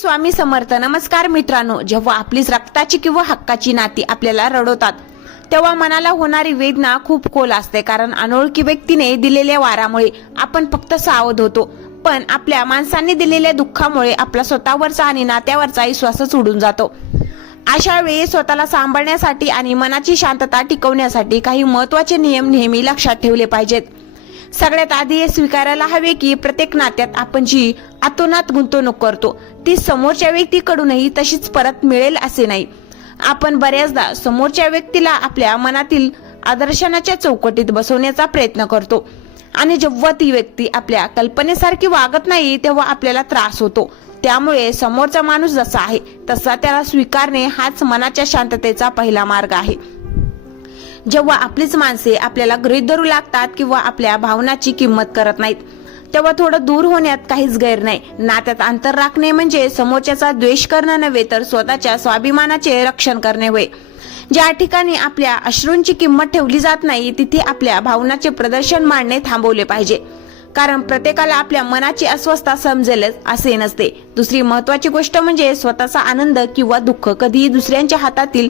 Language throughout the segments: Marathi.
स्वामी समर्थ. नमस्कार मित्रांनो, जेव्हा आपलीच रक्ताची किंवा हक्काची नाती आपल्याला रडवतात तेव्हा मनाला होणारी वेदना खूप खोल असते. कारण अनोळखी व्यक्तीने दिलेल्या वारामुळे आपण फक्त सावध होतो, पण आपल्या माणसांनी दिलेल्या दुःखामुळे आपला स्वतःवरचा आणि नात्यावरचा विश्वासच उडून जातो. अशा वेळी स्वतःला सांभाळण्यासाठी आणि मनाची शांतता टिकवण्यासाठी काही महत्त्वाचे नियम नेहमी लक्षात ठेवले पाहिजेत. सगळ्यात आधी हे स्वीकारायला हवे की प्रत्येक नात्यात आपण जी आतोनात गुंतवणूक करतो ती समोरच्या व्यक्तीकडूनही तशीच परत मिळेल असे नाही. आपण बऱ्याचदा समोरच्या व्यक्तीला आपल्या मनातील आदर्शनाच्या चौकटीत बसवण्याचा प्रयत्न करतो आणि जेव्हा ती व्यक्ती आपल्या कल्पनेसारखी वागत नाही तेव्हा आपल्याला त्रास होतो. त्यामुळे समोरचा माणूस जसा आहे तसा त्याला स्वीकारणे हाच मनाच्या शांततेचा पहिला मार्ग आहे. जेव्हा आपलीच माणसे आपल्याला गृहीत धरू लागतात किंवा आपल्या भावनाची किंमत करत नाहीत तेव्हा थोडं दूर होण्यात काहीच गैर नाही. नात्यात अंतर राखणे म्हणजे समोरच्याचा द्वेष करणं नव्हे तर स्वतःच्या स्वाभिमानाचे रक्षण करणे होय. ज्या ठिकाणी आपल्या अश्रूंची किंमत ठेवली जात नाही तिथे आपल्या भावनाचे प्रदर्शन मांडणे थांबवले पाहिजे. कारण प्रत्येकाला आपल्या मनाची अस्वस्थता समजेलच असे नसते. दुसरी महत्वाची गोष्ट म्हणजे स्वतःचा आनंद किंवा दुःख कधीही दुसऱ्यांच्या हातातील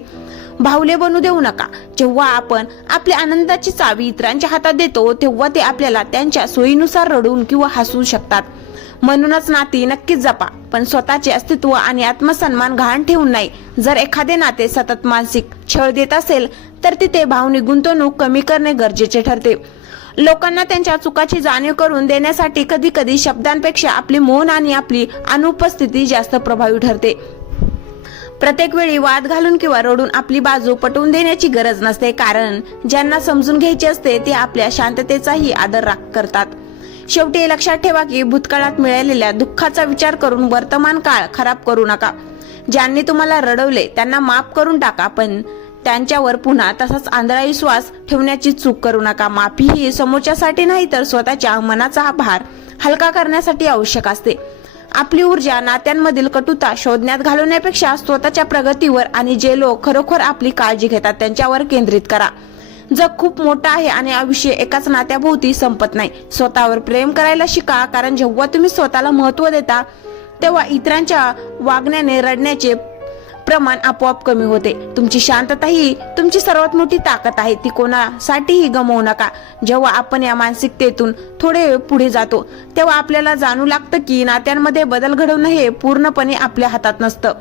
भावले बनू देऊ नका. जेव्हा आपण आपल्या आनंदाची चावी इतरांच्या हातात देतो तेव्हा ते आपल्याला त्यांच्या सोयीनुसार रडून किंवा हसवू शकतात. म्हणूनच नाती नक्कीच जपा, पण स्वतःचे अस्तित्व आणि आत्मसन्मान गहाण ठेवून नाही. जर एखादे नाते सतत मानसिक छळ देत असेल तर तिथे भावनिक गुंतवणूक कमी करणे गरजेचे ठरते. लोकांना त्यांच्या चुकाची जाणीव करून देण्यासाठी कधी कधी शब्दांपेक्षा आपले मौन आणि आपली अनुपस्थिती जास्त प्रभावी ठरते. प्रत्येक वेळी वाद घालून किंवा रडून आपली बाजू पटवून देण्याची गरज नसते, कारण ज्यांना समजून घ्यायचे असते ते आपल्या शांततेचाही आदर करतात. शेवटी लक्षात ठेवा की भूतकाळात मिळालेल्या दुःखाचा विचार करून वर्तमान काळ खराब करू नका. ज्यांनी तुम्हाला रडवले त्यांना माफ करून टाका, पण त्यांच्यावर पुन्हा तसाच आंधळा विश्वास ठेवण्याची चूक करू नका. माफी ही समोरच्यासाठी नाही तर स्वतःच्या मनाचा भार हलका करण्यासाठी आवश्यक असते. आपली ऊर्जा नात्यांमधील कटुता शोधण्यात घालवण्यापेक्षा स्वतःच्या प्रगतीवर आणि जे लोक खरोखर आपली काळजी घेतात त्यांच्यावर केंद्रित करा. जग खूप मोठं आहे आणि आयुष्य एकाच नात्याभोवती संपत नाही. स्वतःवर प्रेम करायला शिका, कारण जेव्हा तुम्ही स्वतःला महत्त्व देता तेव्हा इतरांच्या वागण्याने रडण्याचे प्रमाण आपोआप कमी होते. तुमची शांतता ही तुमची सर्वात मोठी ताकद आहे, ती कोणासाठीही गमावू नका. जेव्हा आपण या मानसिकतेतून थोडे पुढे जातो तेव्हा आपल्याला जाणू लागतं की नात्यांमध्ये बदल घडवणं हे पूर्णपणे आपल्या हातात नसतं,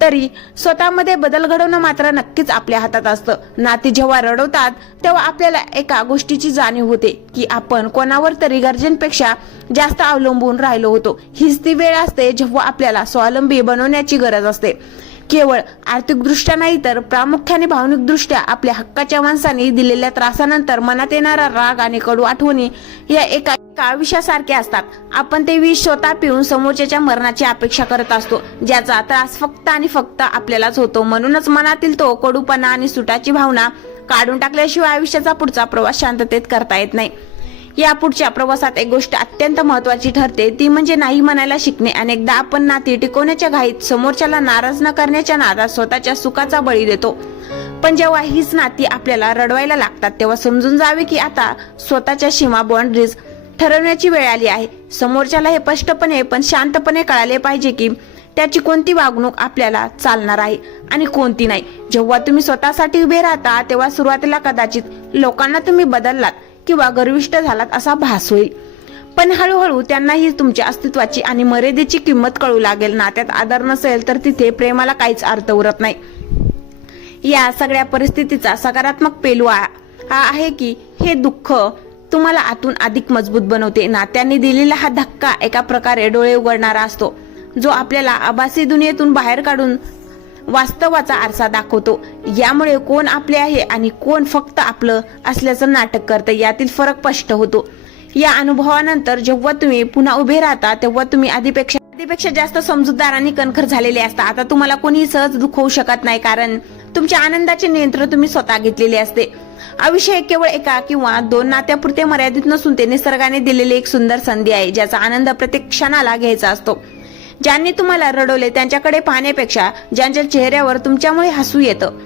तरी स्वतःमध्ये बदल घडवणं मात्र नक्कीच आपल्या हातात असतं. नाती जेव्हा रडवतात तेव्हा आपल्याला एका गोष्टीची जाणीव होते की आपण कोणावर तरी गरजेपेक्षा जास्त अवलंबून राहिलो होतो. हीच ती वेळ असते जेव्हा आपल्याला स्वावलंबी बनवण्याची गरज असते. केवळ आर्थिकदृष्ट्या नाही तर प्रामुख्याने भावनिकदृष्ट्या आपल्या हक्काच्या माणसांनी दिलेल्या त्रासानंतर मनात येणारा राग आणि कडू आठवणी या एका विषासारख्या असतात. आपण ते विष स्वतः पिऊन समोरच्याच्या मरणाची अपेक्षा करत असतो, ज्याचा त्रास फक्त आणि फक्त आपल्यालाच होतो. म्हणूनच मनातील तो कडूपणा आणि सुटाची भावना काढून टाकल्याशिवाय आयुष्याचा पुढचा प्रवास शांततेत करता येत नाही. या पुढच्या प्रवासात एक गोष्ट अत्यंत महत्वाची ठरते, ती म्हणजे नाही म्हणायला शिकणे. अनेकदा आपण नाती टिकवण्याच्या घाईत समोरच्याला नाराज न करण्याच्या नादात स्वतःच्या सुखाचा बळी देतो. पण जेव्हा हीच नाती आपल्याला रडवायला लागतात तेव्हा समजून जावे की आता स्वतःच्या सीमा बाउंड्रीज ठरवण्याची वेळ आली आहे. समोरच्याला हे स्पष्टपणे पण शांतपणे कळाले पाहिजे की त्याची कोणती वागणूक आपल्याला चालणार आहे आणि कोणती नाही. जेव्हा तुम्ही स्वतःसाठी उभे राहता तेव्हा सुरुवातीला कदाचित लोकांना तुम्ही बदललात किंवा गर्विष्ठ झालात असा भास होईल, पण हळूहळू त्यांनाही तुमच्या अस्तित्वाची आणि मर्यादेची किंमत कळू लागेल. नात्यात आदर नसेल तर तिथे प्रेमाला काहीच अर्थ उरत नाही. या सगळ्या परिस्थितीचा सकारात्मक पैलू हा आहे की हे दुःख तुम्हाला आतून अधिक मजबूत बनवते. नात्यांनी दिलेला हा धक्का एका प्रकारे डोळे उघडणारा असतो, जो आपल्याला आभासी दुनियेतून बाहेर काढून वास्तवाचा आरसा दाखवतो. यामुळे कोण आपले आहे आणि कोण फक्त आपलं असल्याचं नाटक करतं यातील फरक स्पष्ट होतो. या अनुभवानंतर जेव्हा तुम्ही पुन्हा उभे राहता तेव्हा तुम्ही आधीपेक्षा जास्त समजूतदार आणि कणखर झालेले असता. आता तुम्हाला कोणी सहज दुखवू शकत नाही, कारण तुमच्या आनंदाचे नियंत्रण तुम्ही स्वतः घेतलेले असते. आयुष्य केवळ एका किंवा दोन नात्यापुरते मर्यादित नसून ते निसर्गाने दिलेली एक सुंदर संधी आहे, ज्याचा आनंद प्रत्येक क्षणाला घ्यायचा असतो. ज्यांनी तुम्हाला रडवले त्यांच्याकडे पाहण्यापेक्षा ज्यांच्या चेहऱ्यावर तुमच्यामुळे हसू येतं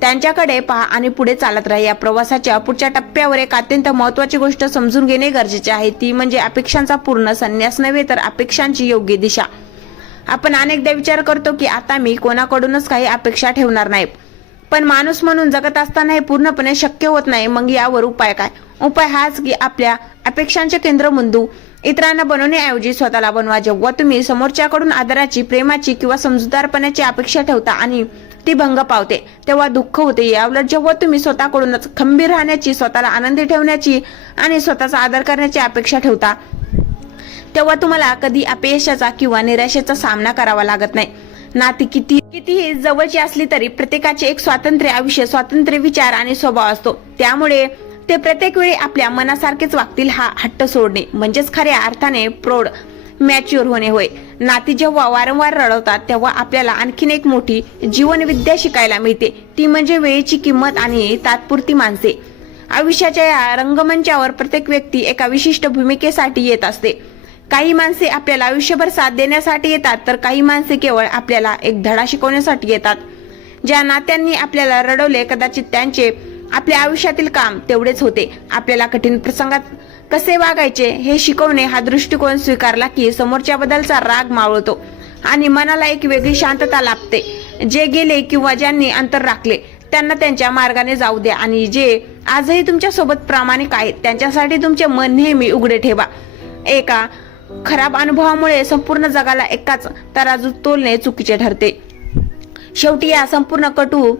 त्यांच्याकडे पहा आणि पुढे चालत राहा. या प्रवासाच्या पुढच्या टप्प्यावर एक अत्यंत महत्त्वाची गोष्ट समजून घेणे गरजेचे आहे, ती म्हणजे अपेक्षांचा पूर्ण संन्यास नव्हे तर अपेक्षांची योग्य दिशा. आपण अनेकदा विचार करतो की आता मी कोणाकडूनच काही अपेक्षा ठेवणार नाही, पण माणूस म्हणून जगत असताना हे पूर्णपणे शक्य होत नाही. मग यावर उपाय काय? उपाय हाच की आपल्या अपेक्षांचे केंद्रबिंदू इतरांना बनवण्याऐवजी स्वतःला बनवा. जेव्हा तुम्ही समोरच्याकडून आदराची, प्रेमाची किंवा समजूतदारपणाची अपेक्षा ठेवता आणि ती भंग पावते तेव्हा दुःख होते. याउलट जेव्हा तुम्ही स्वतःकडूनच खंबीर राहण्याची, स्वतःला आनंदी ठेवण्याची आणि स्वतःचा आदर करण्याची अपेक्षा ठेवता तेव्हा तुम्हाला कधी अपयशाचा किंवा निराशेचा सामना करावा लागत नाही. नाती कितीही जवळची असली तरी प्रत्येकाचे एक स्वातंत्र्य आयुष्य, स्वातंत्र्य विचार आणि स्वभाव असतो. त्यामुळे ते प्रत्येक वेळी आपल्या मनासारखेच वागतील हा हट्ट सोडणे म्हणजेच खऱ्या अर्थाने प्रौढ, मॅच्युअर होणे होय. नाती जेव्हा वारंवार रडवतात तेव्हा आपल्याला आणखीन एक मोठी जीवनविद्या शिकायला मिळते. ती म्हणजे वेळेची किंमत आणि तात्पुरती माणसे. आयुष्याच्या या रंगमंचावर प्रत्येक व्यक्ती एका विशिष्ट भूमिकेसाठी येत असते. काही माणसे आपल्याला आयुष्यभर साथ देण्यासाठी येतात, तर काही माणसे केवळ आपल्याला एक धडा शिकवण्यासाठी येतात. ज्या नात्यांनी आपल्याला रडवले कदाचित त्यांचे आपल्या आयुष्यातील काम तेवढेच होते. आपल्याला कठीण प्रसंगात कसे वागायचे हे शिकवणे हा दृष्टिकोन स्वीकारला की समोरच्या बद्दलचा राग मावळतो आणि मनाला एक वेगळी शांतता लाभते. जे गेले किंवा ज्यांनी अंतर राखले त्यांना त्यांच्या मार्गाने जाऊ द्या आणि जे आजही तुमच्या सोबत प्रामाणिक आहेत त्यांच्यासाठी तुमचे मन नेहमी उघडे ठेवा. एका खराब अनुभवामुळे संपूर्ण जगाला एकाच तराजूत तोलणे चुकीचे ठरते. शेवटी या संपूर्ण कटू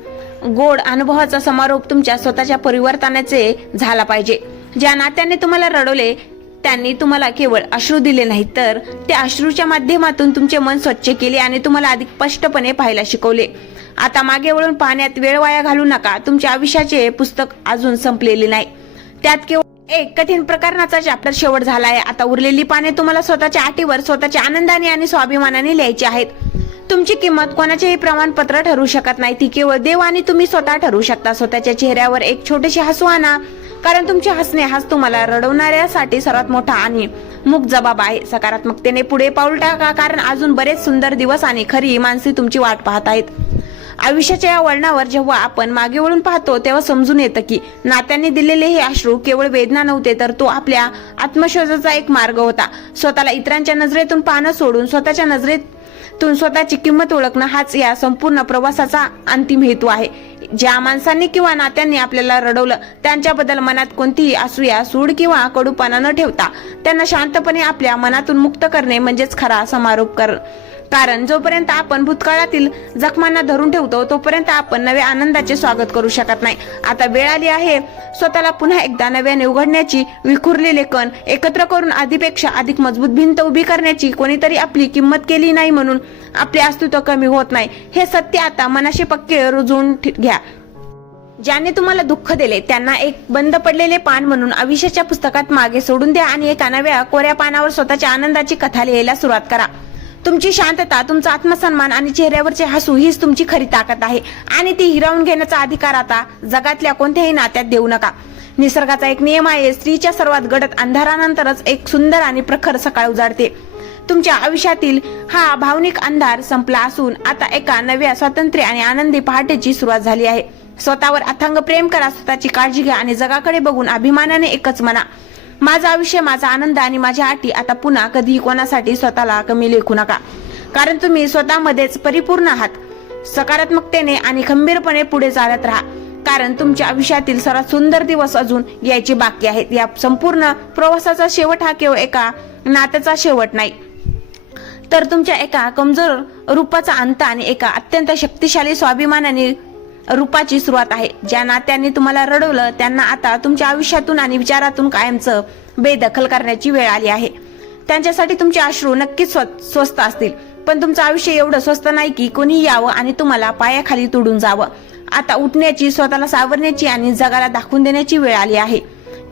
गोड अनुभवाचा समारोप तुमच्या स्वतःच्या परिवर्तनाचे झाला पाहिजे. ज्या नात्याने तुम्हाला रडवले त्यांनी तुम्हाला केवळ अश्रू दिले नाहीत, तर त्या अश्रूच्या माध्यमातून तुमचे मन स्वच्छ केले आणि तुम्हाला अधिक स्पष्टपणे पाहायला शिकवले. आता मागे वळून पाहण्यात वेळ वाया घालू नका. तुमच्या आयुष्याचे पुस्तक अजून संपलेले नाही. त्यात केवळ एक कठीण प्रकरणाचा चॅप्टर शेवट झाला आहे. आता उरलेली पाने तुम्हाला स्वतःच्या अटीवर, स्वतःच्या आनंदाने आणि स्वाभिमानाने लिहायची आहेत. तुमची किंमत कोणाचेही प्रमाणपत्र ठरू शकत नाही. ती केवळ देव आणि तुम्ही स्वतः ठरवू शकता. स्वतःच्या चेहऱ्यावर एक छोटेसे हसू आणा, कारण तुमचे हसणे हाच तुम्हाला रडवणाऱ्यासाठी सर्वात मोठा आणि मूक जबाब आहे. सकारात्मकतेने पुढे पाऊल टाका, कारण अजून बरेच सुंदर दिवस आणि खरी माणसे तुमची वाट पाहत आहेत. आयुष्याच्या या वळणावर जेव्हा आपण मागे वळून पाहतो तेव्हा समजून येतं की नात्यांनी दिलेले हे अश्रू केवळ वेदना नव्हते, तर तो आपल्या आत्मशोधाचा एक मार्ग होता. स्वतःला इतरांच्या नजरेतून पाहणं सोडून स्वतःच्या नजरेतून स्वतःची किंमत ओळखणं हाच या संपूर्ण प्रवासाचा अंतिम हेतू आहे. ज्या माणसांनी किंवा नात्यांनी आपल्याला रडवलं त्यांच्याबद्दल मनात कोणतीही असूया, सूड किंवा कडूपणा न ठेवता त्यांना शांतपणे आपल्या मनातून मुक्त करणे म्हणजेच खरा समारोप कारण जोपर्यंत आपण भूतकाळातील जखमांना धरून ठेवतो तोपर्यंत आपण नव्या आनंदाचे स्वागत करू शकत नाही. आता वेळ आली आहे स्वतःला पुन्हा एकदा नव्याने उघडण्याची. विखुरलेले कण एकत्र करून आधीपेक्षा अधिक मजबूत भिंत उभी करण्याची. कोणीतरी आपली किंमत केली नाही म्हणून आपले अस्तित्व कमी होत नाही हे सत्य आता मनाशी पक्के रुजवून घ्या. ज्याने तुम्हाला दुःख दिले त्यांना एक बंद पडलेले पान म्हणून आयुष्याच्या पुस्तकात मागे सोडून द्या आणि एका नव्या कोऱ्या पानावर स्वतःच्या आनंदाची कथा लिहायला सुरुवात करा. तुमची शांतता, तुमचा आत्मसन्मान आणि चेहऱ्यावरचे हसू हीच तुमची खरी ताकद आहे आणि ती हिरावून घेण्याचा अधिकार आता जगातल्या कोणत्याही नात्यात देऊ नका. निसर्गाचा एक नियम आहे, स्त्रीच्या सर्वात गडद अंधारानंतरच एक सुंदर आणि प्रखर सकाळ उजाडते. तुमच्या आयुष्यातील हा भावनिक अंधार संपला असून आता एका नव्या स्वातंत्र्य आणि आनंदी पहाटेची सुरुवात झाली आहे. स्वतःवर अथांग प्रेम करा, स्वतःची काळजी घ्या आणि जगाकडे बघून अभिमानाने एकच म्हणा, माझा आयुष्य, माझा आनंद आणि माझ्या अटी. आता पुन्हा कधीही कोणासाठी स्वतःला कमी लेखू नका, कारण तुम्ही स्वतःमध्येच परिपूर्ण आहात. सकारात्मकतेने आणि खंबीरपणे पुढे चालत राहा, कारण तुमच्या आयुष्यातील सर्वात सुंदर दिवस अजून यायचे बाकी आहेत. या संपूर्ण प्रवासाचा शेवट हा केवळ एका नात्याचा शेवट नाही, तर तुमच्या एका कमजोर रूपाचा अंत आणि एका अत्यंत शक्तिशाली स्वाभिमानाने रूपाची सुरुवात आहे. ज्या नात्यांनी तुम्हाला रडवलं त्यांना आता तुमच्या आयुष्यातून आणि विचारातून कायमचं बेदखल करण्याची वेळ आली आहे. त्यांच्यासाठी तुमचे अश्रू नक्कीच स्वस्त असतील, पण तुमचं आयुष्य एवढं स्वस्त नाही की कोणी यावं आणि तुम्हाला पायाखाली तुडून जावं. आता उठण्याची, स्वतःला सावरण्याची आणि जगाला दाखवून देण्याची वेळ आली आहे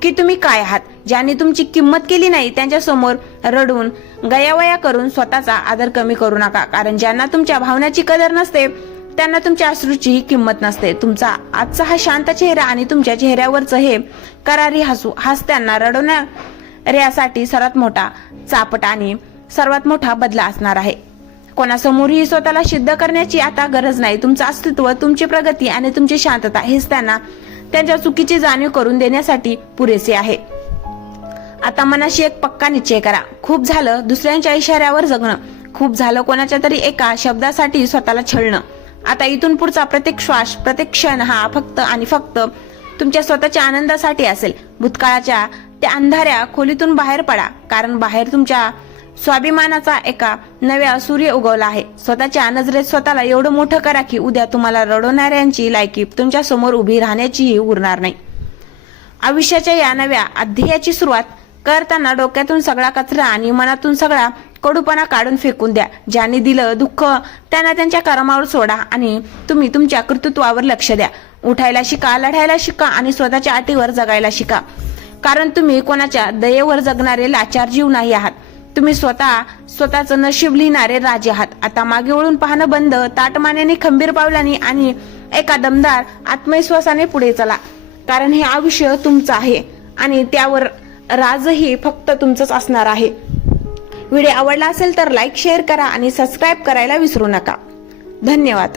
की तुम्ही काय आहात. ज्यांनी तुमची किंमत केली नाही त्यांच्या समोर रडून गयावया करून स्वतःचा आदर कमी करू नका, कारण ज्यांना तुमच्या भावनाची कदर नसते त्यांना तुमच्या अश्रूचीही किंमत नसते. तुमचा आजचा हा शांत चेहरा आणि तुमच्या चेहऱ्यावरचं हे करारी हसू हाच त्यांना रडवणाऱ्यासाठी सर्वात मोठा चापट आणि सर्वात मोठा बदला असणार आहे. कोणासमोरही स्वतःला सिद्ध करण्याची आता गरज नाही. तुमचं अस्तित्व, तुमची प्रगती आणि तुमची शांतता हेच त्यांना त्यांच्या चुकीची जाणीव करून देण्यासाठी पुरेसे आहे. आता मनाशी एक पक्का निश्चय करा, खूप झालं दुसऱ्यांच्या इशाऱ्यावर जगणं, खूप झालं कोणाच्या तरी एका शब्दासाठी स्वतःला छळणं. आता इथून पुढचा प्रत्येक श्वास, प्रत्येक क्षण हा फक्त आणि फक्त तुमच्या स्वतःच्या आनंदासाठी असेल. भूतकाळाच्या त्या अंधाऱ्या खोलीतून बाहेर पडा, कारण बाहेर तुमच्या स्वाभिमानाचा एका नव्या सूर्य उगवला आहे. स्वतःच्या नजरेत स्वतःला एवढं मोठं करा की उद्या तुम्हाला रडवणाऱ्यांची लायकी तुमच्या समोर उभी राहण्याचीही उरणार नाही. आयुष्याच्या या नव्या अध्यायाची सुरुवात करताना डोक्यातून सगळा कचरा आणि मनातून सगळा कडूपणा काढून फेकून द्या. ज्यांनी दिलं दुःख त्यांना त्यांच्या कर्मावर सोडा आणि तुम्ही तुमच्या कर्तृत्वावर लक्ष द्या. उठायला शिका, लढायला शिका आणि स्वतःच्या अटीवर जगायला शिका, कारण तुम्ही कोणाच्या दयेवर जगणारे लाचार जीव नाही आहात. तुम्ही स्वतःचं नशीब लिहिणारे राजे आहात. आता मागे वळून पाहणं बंद, ताटमानेने, खंबीर पावलांनी आणि एका दमदार आत्मविश्वासाने पुढे चला, कारण हे आयुष्य तुमचं आहे आणि त्यावर राजही फक्त तुमचंच असणार आहे. व्हिडिओ आवडला असेल तर लाईक, शेअर करा आणि सबस्क्राईब करायला विसरू नका. धन्यवाद.